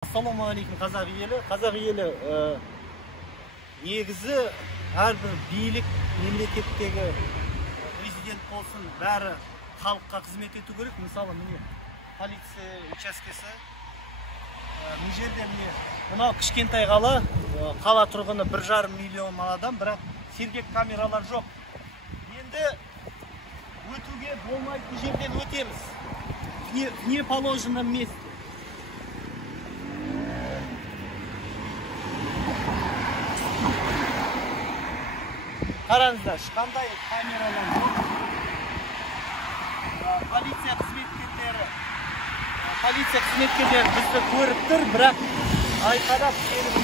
Ассалаумағалейкум қазақ елі негізі әрбір билік мемлекеттегі президент болсын бәрі халыққа қызмет ету керек. Мысалы міне полиция учаскесі бұл жерде міне мынау кішкентай қала тұрғыны 1,5 миллион адам, бірақ сергек камералар жоқ. Енді өтуге болмайтын жерден өтеміз в неположенном месте. Қараңыздар, ешқандай камералар жоқ. Полиция қызметкерлері бізді көріп тұр, бірақ айқайлап келіп.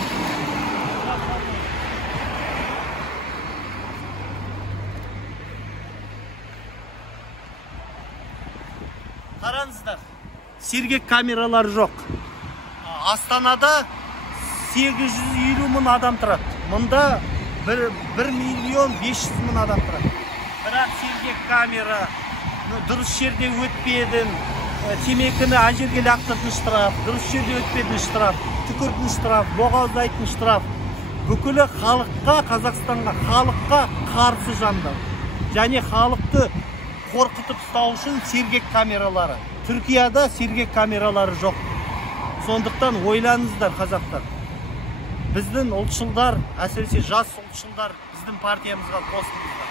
Қараңыздар, сергек камералар жоқ. Астанада 850 мың адам тұрады. Мұнда 1,5 миллион адам тұрады. Бірақ сергек камера, дұрыс жерде өтпедің, темекіні жерге лақтырдың штраф, дұрыс жерде өтпедің штраф, түкірдің штраф, боғаздайтын штраф. Бүкілі халыққа, Қазақстанға, халыққа қарсы жандар. Және халықты қорқытып ұстау үшін сергек камералары. Түркияда сергек камералары жоқ. Сондықтан ойланыңыздар, қазақтар. Біздің ұлтшылдар, әсіресе жас ұлтшылдар біздің партиямызға қосылыңыздар.